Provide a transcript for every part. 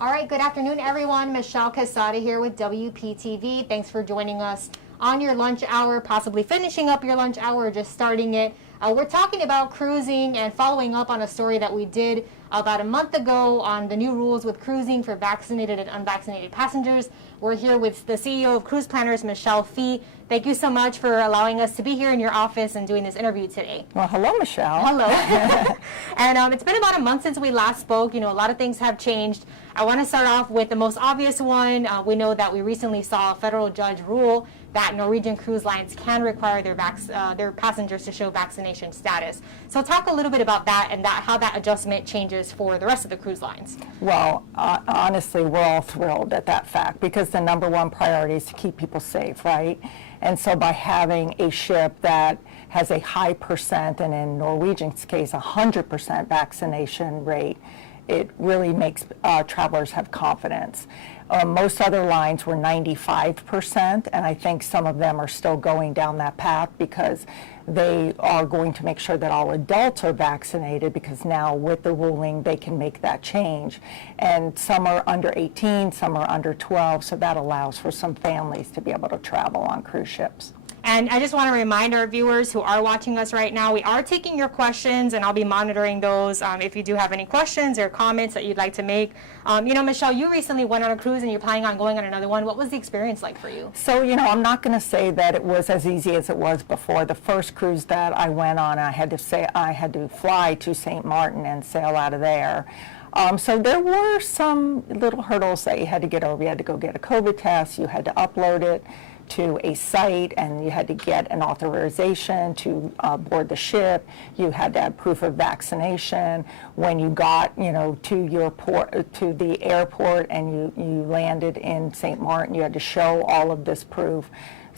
All right, good afternoon, everyone. Michelle Casada here with WPTV. Thanks for joining us on your lunch hour, possibly finishing up your lunch hour or just starting it. We're talking about cruising and following up on a story that we did about a month ago on the new rules with cruising for vaccinated and unvaccinated passengers. We're here with the CEO of Cruise Planners, Michelle Fee. Thank you so much for allowing us to be here in your office and doing this interview today. Well, hello, Michelle. Hello. And it's been about a month since we last spoke. You know, a lot of things have changed. I want to start off with the most obvious one. We know that we recently saw a federal judge rule that Norwegian cruise lines can require their passengers to show vaccination status. So talk a little bit about that and how that adjustment changes for the rest of the cruise lines. Well, honestly, we're all thrilled at that fact because the number one priority is to keep people safe, right? And so by having a ship that has a high percent, and in Norwegian's case, 100% vaccination rate, it really makes travelers have confidence. Most other lines were 95%, and I think some of them are still going down that path because they are going to make sure that all adults are vaccinated, because now with the ruling they can make that change. And some are under 18, some are under 12, so that allows for some families to be able to travel on cruise ships. And I just want to remind our viewers who are watching us right now, we are taking your questions, and I'll be monitoring those if you do have any questions or comments that you'd like to make. You know, Michelle, you recently went on a cruise and you're planning on going on another one. What was the experience like for you? So, you know, I'm not going to say that it was as easy as it was before. The first cruise that I went on, I had to fly to St. Martin and sail out of there. So there were some little hurdles that you had to get over. You had to go get a COVID test, you had to upload it to a site, and you had to get an authorization to board the ship. You had to have proof of vaccination. When you got, you know, to the airport and you landed in St. Martin, you had to show all of this proof.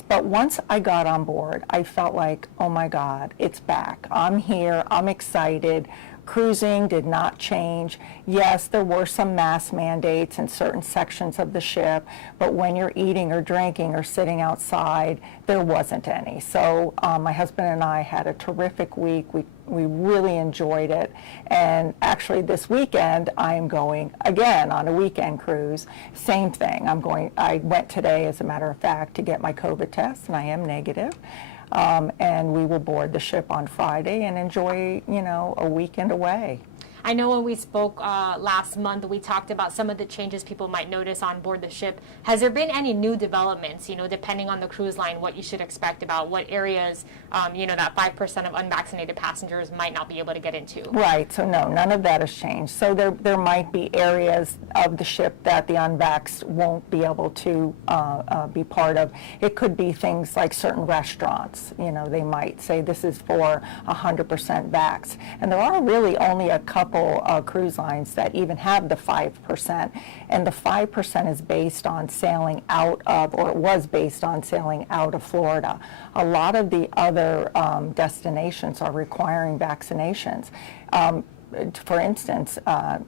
But once I got on board, I felt like, oh my God, it's back. I'm here, I'm excited. Cruising did not change. Yes, there were some mask mandates in certain sections of the ship, but when you're eating or drinking or sitting outside, there wasn't any. So my husband and I had a terrific week. We really enjoyed it. And actually this weekend, I am going again on a weekend cruise. Same thing. I went today, as a matter of fact, to get my COVID test, and I am negative. And we will board the ship on Friday and enjoy, you know, a weekend away. I know when we spoke last month, we talked about some of the changes people might notice on board the ship. Has there been any new developments, you know, depending on the cruise line, what you should expect about what areas, you know, that 5% of unvaccinated passengers might not be able to get into? Right, so no, none of that has changed. So there might be areas of the ship that the unvaxxed won't be able to be part of. It could be things like certain restaurants, you know, they might say this is for 100% vax. And there are really only a couple cruise lines that even have the 5%, and the 5% is based on sailing out of, or it was based on sailing out of Florida. A lot of the other destinations are requiring vaccinations. For instance,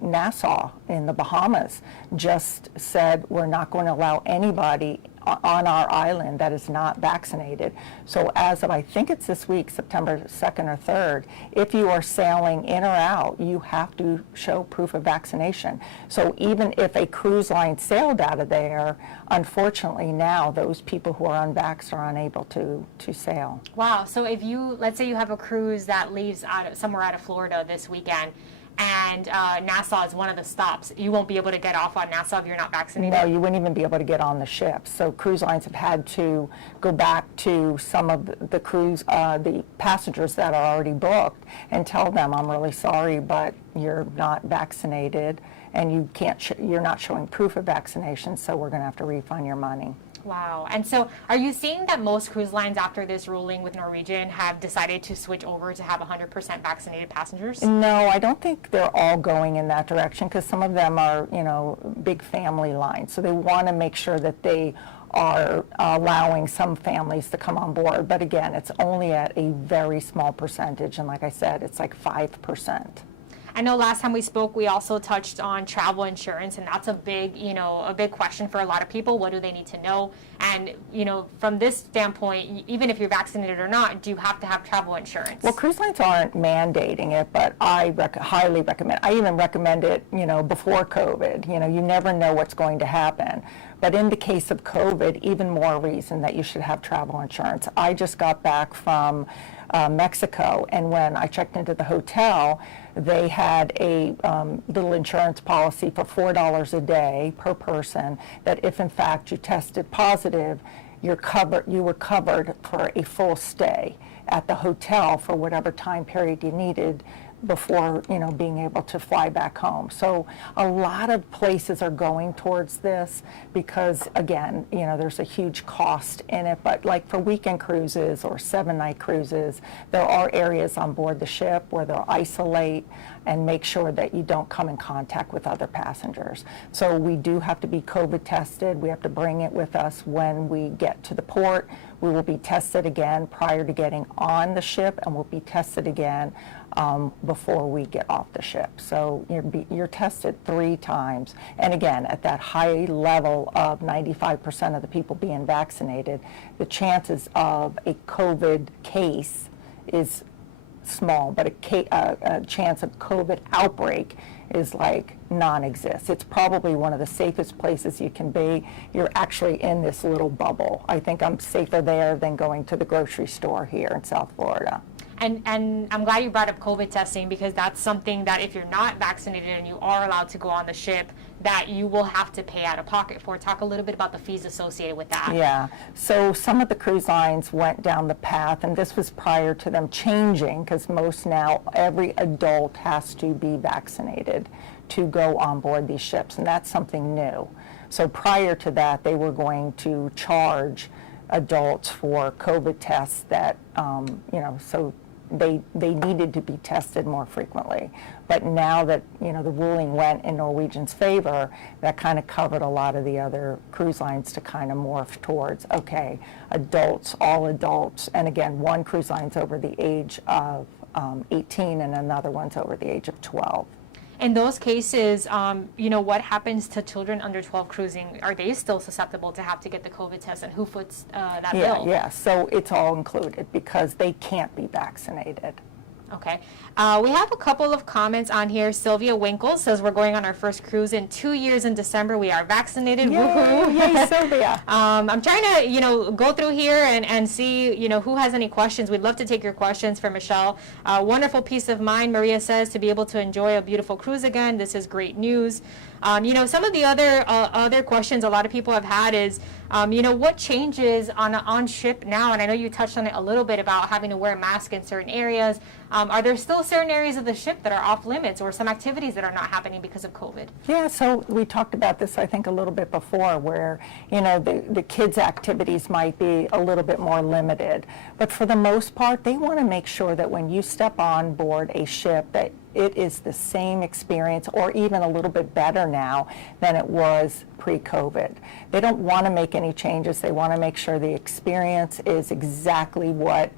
Nassau in the Bahamas just said we're not going to allow anybody on our island that is not vaccinated. So as of, I think it's this week, September 2nd or 3rd, if you are sailing in or out, you have to show proof of vaccination. So even if a cruise line sailed out of there, unfortunately now those people who are unvaxxed are unable to sail. Wow, so if you, let's say you have a cruise that leaves somewhere out of Florida this weekend, and Nassau is one of the stops, you won't be able to get off on Nassau if you're not vaccinated? No, you wouldn't even be able to get on the ship. So cruise lines have had to go back to some of the passengers that are already booked and tell them, I'm really sorry, but you're not vaccinated and you're not showing proof of vaccination, so we're going to have to refund your money. Wow. And so are you seeing that most cruise lines after this ruling with Norwegian have decided to switch over to have 100% vaccinated passengers? No, I don't think they're all going in that direction, because some of them are, you know, big family lines. So they want to make sure that they are allowing some families to come on board. But again, it's only at a very small percentage. And like I said, it's like 5%. I know last time we spoke, we also touched on travel insurance, and that's a big, a big question for a lot of people. What do they need to know? And, from this standpoint, even if you're vaccinated or not, do you have to have travel insurance? Well, cruise lines aren't mandating it, but I highly recommend. I even recommend it, before COVID. You never know what's going to happen. But in the case of COVID, even more reason that you should have travel insurance. I just got back from Mexico, and when I checked into the hotel, they had a little insurance policy for $4 a day per person, that if in fact you tested positive, you were covered for a full stay at the hotel for whatever time period you needed before being able to fly back home. So a lot of places are going towards this because, again, there's a huge cost in it. But like for weekend cruises or 7-night cruises, there are areas on board the ship where they'll isolate and make sure that you don't come in contact with other passengers. So we do have to be COVID tested. We have to bring it with us when we get to the port. We will be tested again prior to getting on the ship, and we'll be tested again before we get off the ship. So you're tested 3 times. And again, at that high level of 95% of the people being vaccinated, the chances of a COVID case is small, but a chance of COVID outbreak is like non-existent. It's probably one of the safest places you can be. You're actually in this little bubble. I think I'm safer there than going to the grocery store here in South Florida. And I'm glad you brought up COVID testing, because that's something that if you're not vaccinated and you are allowed to go on the ship, that you will have to pay out of pocket for. Talk a little bit about the fees associated with that. Yeah, so some of the cruise lines went down the path, and this was prior to them changing, because most now, every adult has to be vaccinated to go on board these ships, and that's something new. So prior to that, they were going to charge adults for COVID tests that, so they needed to be tested more frequently. But now that, the ruling went in Norwegian's favor, that kind of covered a lot of the other cruise lines to kind of morph towards, okay, adults, all adults, and again, one cruise line's over the age of 18 and another one's over the age of 12. In those cases, what happens to children under 12 cruising? Are they still susceptible to have to get the COVID test, and who foots that bill? Yeah, so it's all included because they can't be vaccinated. Okay. We have a couple of comments on here. Sylvia Winkle says we're going on our first cruise in 2 years in December. We are vaccinated. Yay, woohoo! Yay, Sylvia. I'm trying to, go through here and see, who has any questions. We'd love to take your questions for Michelle. Wonderful peace of mind, Maria says, to be able to enjoy a beautiful cruise again. This is great news. Some of the other questions a lot of people have had is, what changes on ship now? And I know you touched on it a little bit about having to wear a mask in certain areas. Are there still certain areas of the ship that are off limits, or some activities that are not happening because of COVID? Yeah, so we talked about this, I think, a little bit before, where, the kids' activities might be a little bit more limited. But for the most part, they want to make sure that when you step on board a ship, that it is the same experience, or even a little bit better now than it was pre-COVID. They don't want to make any changes. They want to make sure the experience is exactly what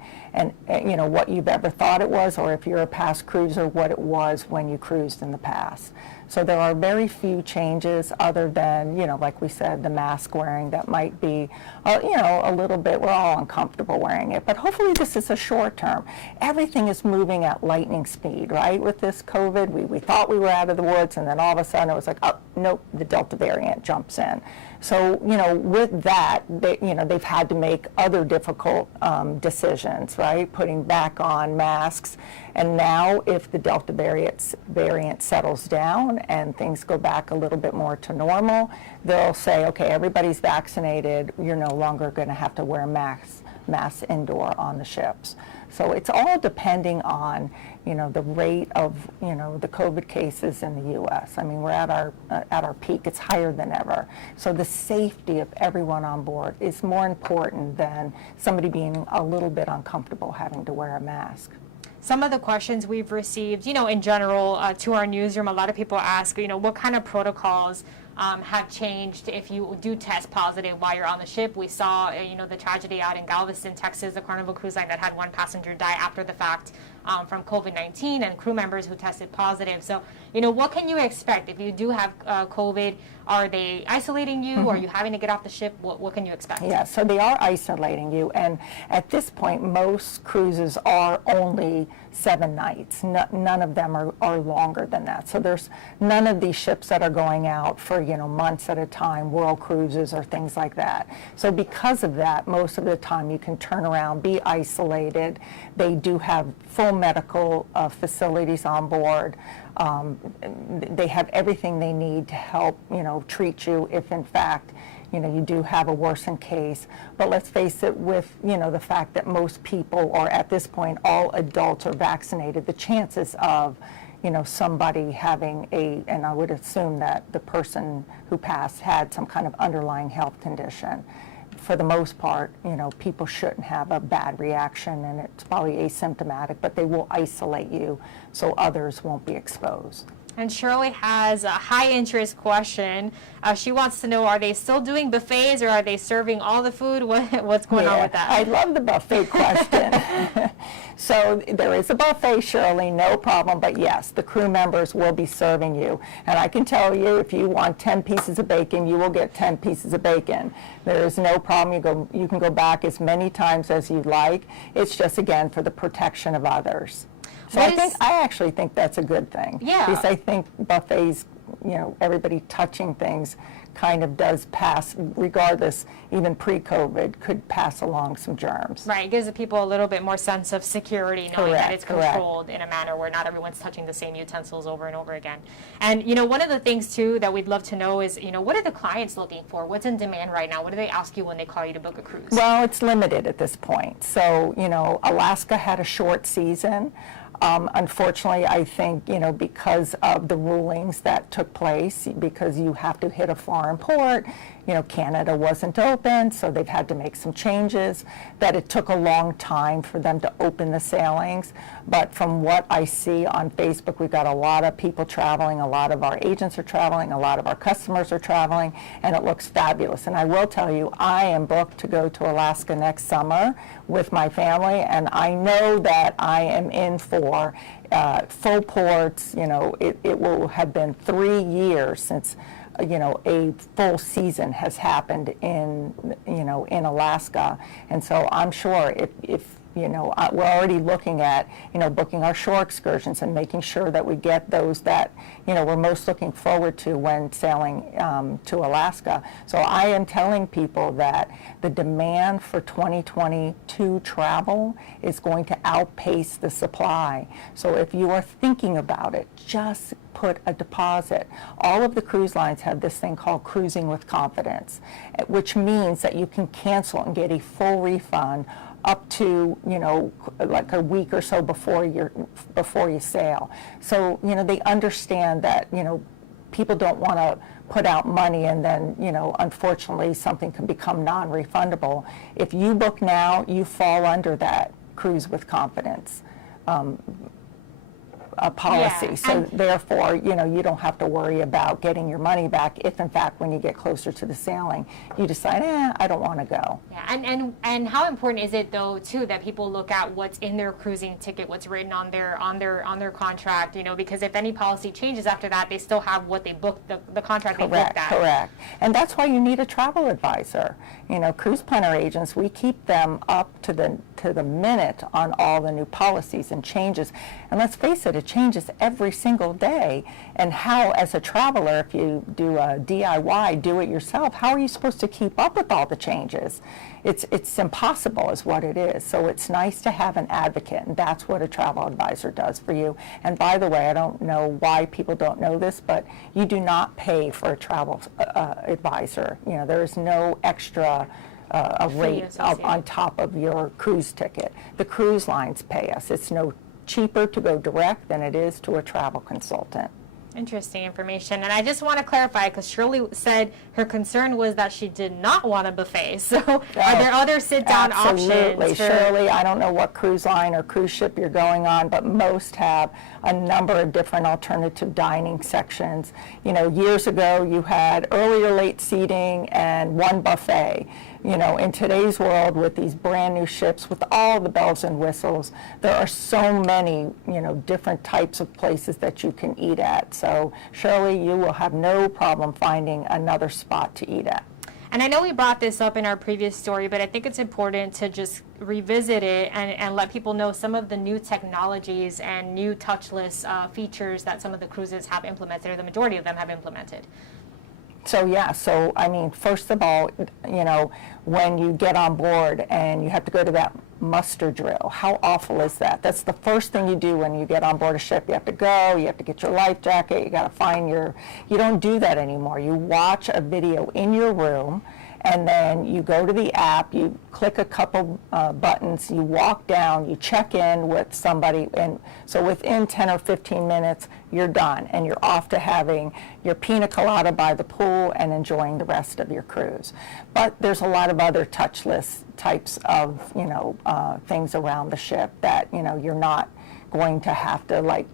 you've ever thought it was, or if you're a past cruiser, what it was when you cruised in the past. So there are very few changes other than, like we said, the mask wearing that might be, a little bit, we're all uncomfortable wearing it. But hopefully this is a short term. Everything is moving at lightning speed, right? With this COVID, we thought we were out of the woods, and then all of a sudden it was like, oh, nope, the Delta variant jumps in. So, with that, they've had to make other difficult decisions, right? Putting back on masks. And now if the Delta variant settles down and things go back a little bit more to normal, they'll say, okay, everybody's vaccinated. You're no longer going to have to wear masks indoor on the ships. So it's all depending on, the rate of, the COVID cases in the U.S. I mean, we're at our peak. It's higher than ever. So the safety of everyone on board is more important than somebody being a little bit uncomfortable having to wear a mask. Some of the questions we've received, in general, to our newsroom, a lot of people ask, what kind of protocols have changed if you do test positive while you're on the ship. We saw, the tragedy out in Galveston, Texas, the Carnival Cruise Line that had one passenger die after the fact. from COVID-19 and crew members who tested positive. So, what can you expect if you do have COVID? Are they isolating you? Are you having to get off the ship? What can you expect? Yeah, so they are isolating you, and at this point, most cruises are only 7 nights. None of them are longer than that. So there's none of these ships that are going out for, months at a time, world cruises or things like that. So because of that, most of the time you can turn around, be isolated. They do have full medical facilities on board. They have everything they need to help, treat you if in fact, you do have a worsened case. But let's face it, with, the fact that most people, or at this point, all adults are vaccinated, the chances of, somebody having and I would assume that the person who passed had some kind of underlying health condition. For the most part, people shouldn't have a bad reaction, and it's probably asymptomatic, but they will isolate you so others won't be exposed. And Shirley has a high interest question. She wants to know, are they still doing buffets, or are they serving all the food? What's going on with that? I love the buffet question. So there is a buffet, Shirley, no problem, but yes, the crew members will be serving you. And I can tell you, if you want 10 pieces of bacon, you will get 10 pieces of bacon. There is no problem. You can go back as many times as you like. It's just, again, for the protection of others. So I actually think that's a good thing. Yeah. Because I think buffets, everybody touching things kind of does pass, regardless, even pre-COVID, could pass along some germs. Right, it gives the people a little bit more sense of security, knowing that it's controlled in a manner where not everyone's touching the same utensils over and over again. And, one of the things, too, that we'd love to know is, what are the clients looking for? What's in demand right now? What do they ask you when they call you to book a cruise? Well, it's limited at this point. So, Alaska had a short season. Unfortunately, I think, because of the rulings that took place, because you have to hit a foreign port, Canada wasn't open, so they've had to make some changes, that it took a long time for them to open the sailings. But from what I see on Facebook, we've got a lot of people traveling, a lot of our agents are traveling, a lot of our customers are traveling, and it looks fabulous. And I will tell you, I am booked to go to Alaska next summer with my family, and I know that I am in for full ports. It will have been 3 years since a full season has happened in Alaska. And so I'm sure if we're already looking at, booking our shore excursions and making sure that we get those that, we're most looking forward to when sailing to Alaska. So I am telling people that the demand for 2022 travel is going to outpace the supply. So if you are thinking about it, just put a deposit. All of the cruise lines have this thing called cruising with confidence, which means that you can cancel and get a full refund up to, like a week or so before you sail. So, they understand that, people don't want to put out money and then, unfortunately something can become non-refundable. If you book now, you fall under that cruise with confidence policy. Yeah, so therefore, you don't have to worry about getting your money back if, in fact, when you get closer to the sailing, you decide, I don't want to go. Yeah, and how important is it, though, too, that people look at what's in their cruising ticket, what's written on their contract, because if any policy changes after that, they still have what they booked, the contract they booked at. Correct. And that's why you need a travel advisor. Cruise planner agents, we keep them up to the minute on all the new policies and changes. And let's face it changes every single day. And how, as a traveler, if you do a DIY, do it yourself, how are you supposed to keep up with all the changes? It's impossible is what it is. So it's nice to have an advocate, and that's what a travel advisor does for you. And by the way, I don't know why people don't know this, but you do not pay for a travel advisor. There is no extra a rate on top of your cruise ticket. The cruise lines pay us. It's no cheaper to go direct than it is to a travel consultant. Interesting information. And I just want to clarify, because Shirley said her concern was that she did not want a buffet. So are there other sit-down options? Absolutely. Shirley, I don't know what cruise line or cruise ship you're going on, but most have a number of different alternative dining sections. Years ago you had early or late seating and one buffet. in today's world with these brand new ships with all the bells and whistles, there are so many, different types of places that you can eat at. So Shirley, you will have no problem finding another spot to eat at. And I know we brought this up in our previous story, but I think it's important to just revisit it and let people know some of the new technologies and new touchless features that some of the cruises have implemented, or the majority of them have implemented. So yeah, so I mean, first of all, when you get on board and you have to go to that muster drill, how awful is that? That's the first thing you do when you get on board a ship. You have to go, you have to get your life jacket, you got to find you don't do that anymore. You watch a video in your room, and then you go to the app, you click a couple buttons, you walk down, you check in with somebody, and so within 10 or 15 minutes, you're done, and you're off to having your pina colada by the pool and enjoying the rest of your cruise. But there's a lot of other touchless types of, things around the ship that, you're not going to have to,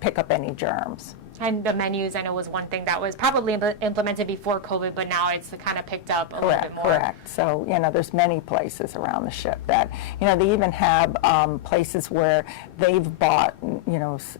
pick up any germs. And the menus, I know, was one thing that was probably implemented before COVID, but now it's kind of picked up a little bit more. Correct. So, there's many places around the ship that, they even have places where they've bought,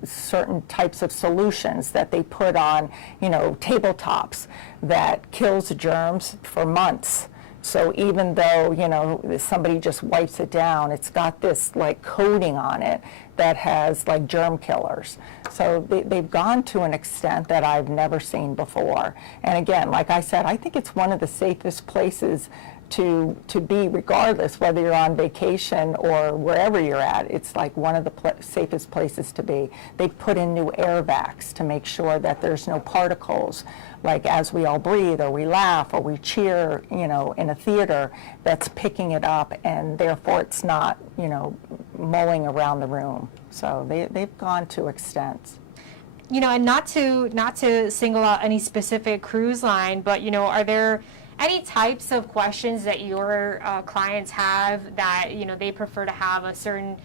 certain types of solutions that they put on, tabletops that kills germs for months. So even though, somebody just wipes it down, it's got this coating on it that has germ killers. So they've gone to an extent that I've never seen before. And again, like I said, I think it's one of the safest places to be, regardless whether you're on vacation or wherever you're at. It's one of the safest places to be. They've put in new air vacs to make sure that there's no particles, as we all breathe or we laugh or we cheer, in a theater, that's picking it up, and therefore it's not, mulling around the room. So they've gone to extents. And not to single out any specific cruise line, but are there any types of questions that your clients have that they prefer to have a certain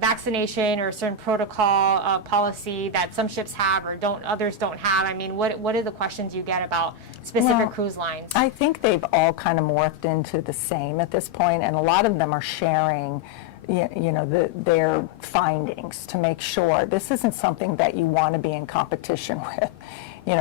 vaccination or a certain protocol policy that some ships have or others don't have? I mean, what are the questions you get about specific cruise lines? I think they've all kind of morphed into the same at this point, and a lot of them are sharing their findings to make sure this isn't something that you want to be in competition with.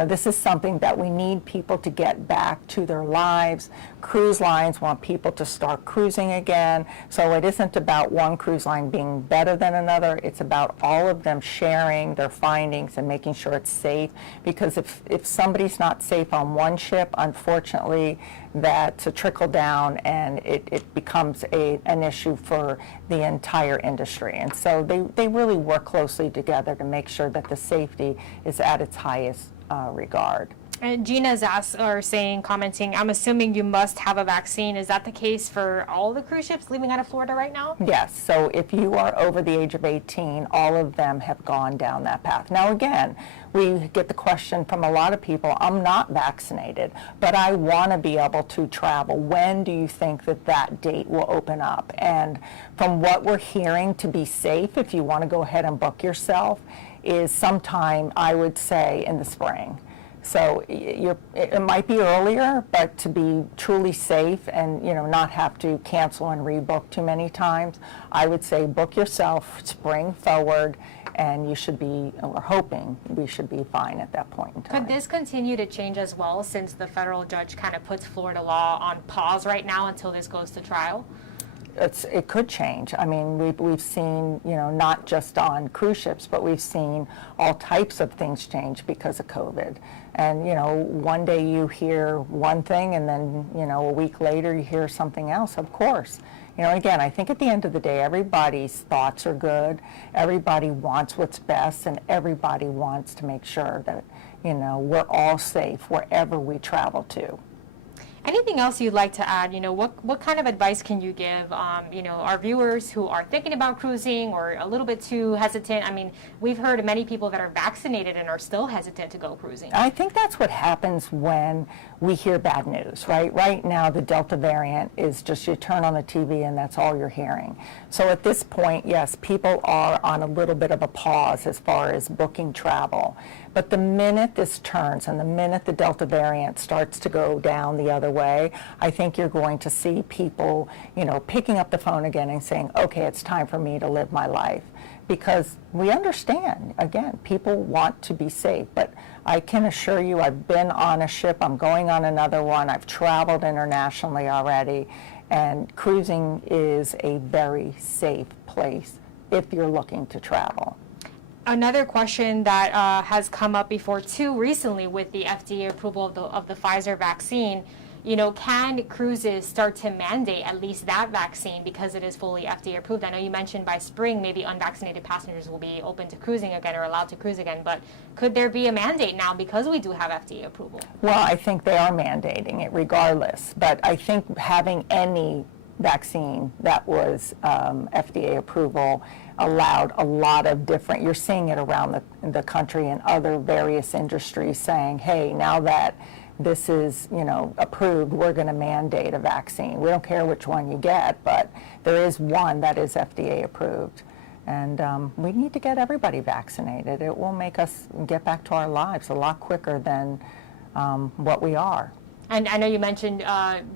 This is something that we need people to get back to their lives. Cruise lines want people to start cruising again. So it isn't about one cruise line being better than another. It's about all of them sharing their findings and making sure it's safe. Because if somebody's not safe on one ship, unfortunately, that's a trickle down, and it becomes an issue for the entire industry. And so they really work closely together to make sure that the safety is at its highest regard. And Gina's commenting, I'm assuming you must have a vaccine. Is that the case for all the cruise ships leaving out of Florida right now? Yes. So if you are over the age of 18, all of them have gone down that path. Now, again, we get the question from a lot of people, I'm not vaccinated, but I want to be able to travel. When do you think that date will open up? And from what we're hearing, to be safe, if you want to go ahead and book yourself, is sometime, I would say, in the spring. So it might be earlier, but to be truly safe and not have to cancel and rebook too many times, I would say book yourself spring forward, and you should be, or hoping we should be fine at that point in time. Could this continue to change as well, since the federal judge kind of puts Florida law on pause right now until this goes to trial? It could change. I mean, we've seen, not just on cruise ships, but we've seen all types of things change because of COVID. And, one day you hear one thing, and then, a week later you hear something else, of course. Again, I think at the end of the day, everybody's thoughts are good. Everybody wants what's best, and everybody wants to make sure that, we're all safe wherever we travel to. Anything else you'd like to add? What kind of advice can you give, our viewers who are thinking about cruising or a little bit too hesitant? I mean, we've heard of many people that are vaccinated and are still hesitant to go cruising. I think that's what happens when we hear bad news, right? Right now, the Delta variant is just, you turn on the TV and that's all you're hearing. So at this point, yes, people are on a little bit of a pause as far as booking travel. But the minute this turns and the minute the Delta variant starts to go down the other way, I think you're going to see people, picking up the phone again and saying, okay, it's time for me to live my life. Because we understand, again, people want to be safe, but I can assure you I've been on a ship, I'm going on another one, I've traveled internationally already, and cruising is a very safe place if you're looking to travel. Another question that has come up before too recently with the FDA approval of the Pfizer vaccine, can cruises start to mandate at least that vaccine because it is fully FDA approved? I know you mentioned by spring maybe unvaccinated passengers will be open to cruising again or allowed to cruise again, but could there be a mandate now because we do have FDA approval? Well, I think they are mandating it regardless, but I think having any vaccine that was FDA approval allowed a lot of different, you're seeing it around the country and other various industries saying, hey, now that this is, approved, we're going to mandate a vaccine. We don't care which one you get, but there is one that is FDA approved. And we need to get everybody vaccinated. It will make us get back to our lives a lot quicker than what we are. And I know you mentioned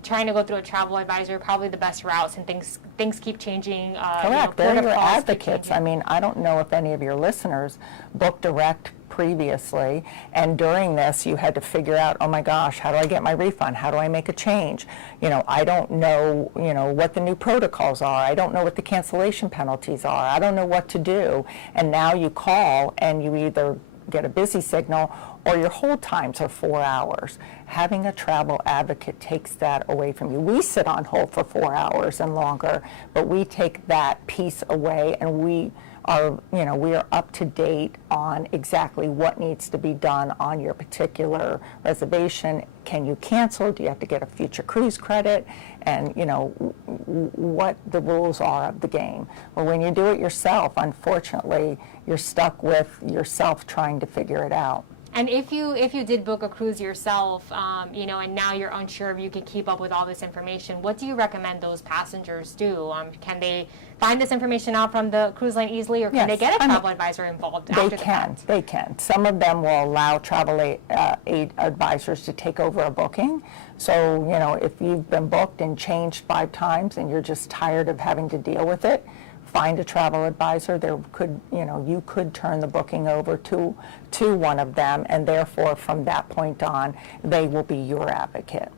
trying to go through a travel advisor, probably the best routes, and things keep changing. Correct. They're your advocates. I mean, I don't know if any of your listeners booked direct previously, and during this you had to figure out, oh my gosh, how do I get my refund? How do I make a change? I don't know, what the new protocols are. I don't know what the cancellation penalties are. I don't know what to do. And now you call and you either get a busy signal or your hold times are 4 hours. Having a travel advocate takes that away from you. We sit on hold for 4 hours and longer, but we take that piece away, and we are up to date on exactly what needs to be done on your particular reservation. Can you cancel? Do you have to get a future cruise credit? And what the rules are of the game. Well, when you do it yourself, unfortunately, you're stuck with yourself trying to figure it out. And if you did book a cruise yourself, and now you're unsure if you can keep up with all this information, what do you recommend those passengers do? Can they find this information out from the cruise line easily, or can they get a travel advisor involved after the fact? They can. Some of them will allow travel aid advisors to take over a booking. So, if you've been booked and changed 5 times and you're just tired of having to deal with it, find a travel advisor. You could turn the booking over to one of them, and therefore from that point on, they will be your advocate.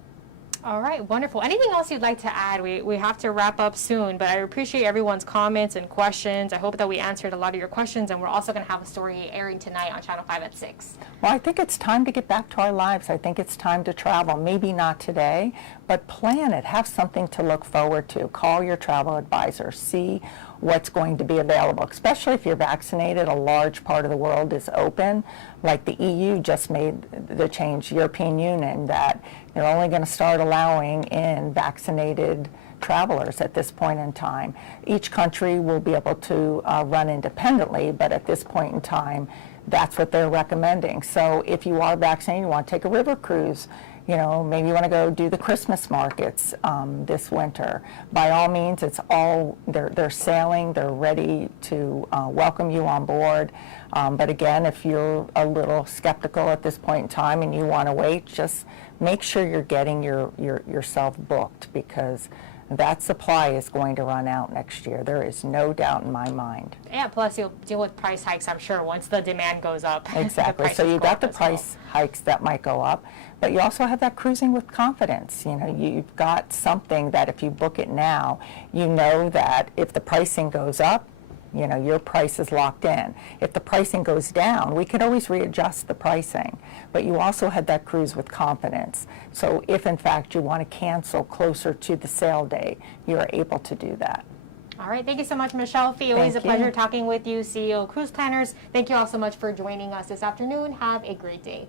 All right, wonderful. Anything else you'd like to add? We have to wrap up soon, but I appreciate everyone's comments and questions. I hope that we answered a lot of your questions, and we're also going to have a story airing tonight on Channel 5 at 6. Well, I think it's time to get back to our lives. I think it's time to travel. Maybe not today, but plan it. Have something to look forward to. Call your travel advisor. See what's going to be available, especially if you're vaccinated. A large part of the world is open. Like the EU just made the change, European Union, that they're only going to start allowing in vaccinated travelers at this point in time. Each country will be able to run independently, but at this point in time, that's what they're recommending. So if you are vaccinated, you want to take a river cruise, maybe you want to go do the Christmas markets this winter. By all means, it's all, they're sailing, they're ready to welcome you on board. But again, if you're a little skeptical at this point in time and you want to wait, just make sure you're getting yourself booked, because that supply is going to run out next year. There is no doubt in my mind. Yeah, plus you'll deal with price hikes, I'm sure, once the demand goes up. Exactly. So you've got the price hikes that might go up, but you also have that cruising with confidence. You've got something that if you book it now, you know that if the pricing goes up, your price is locked in. If the pricing goes down, we could always readjust the pricing, but you also had that cruise with confidence. So if in fact you want to cancel closer to the sail date, you're able to do that. All right, thank you so much, Michelle Fee. Always a pleasure talking with you, CEO Cruise Planners. Thank you all so much for joining us this afternoon. Have a great day.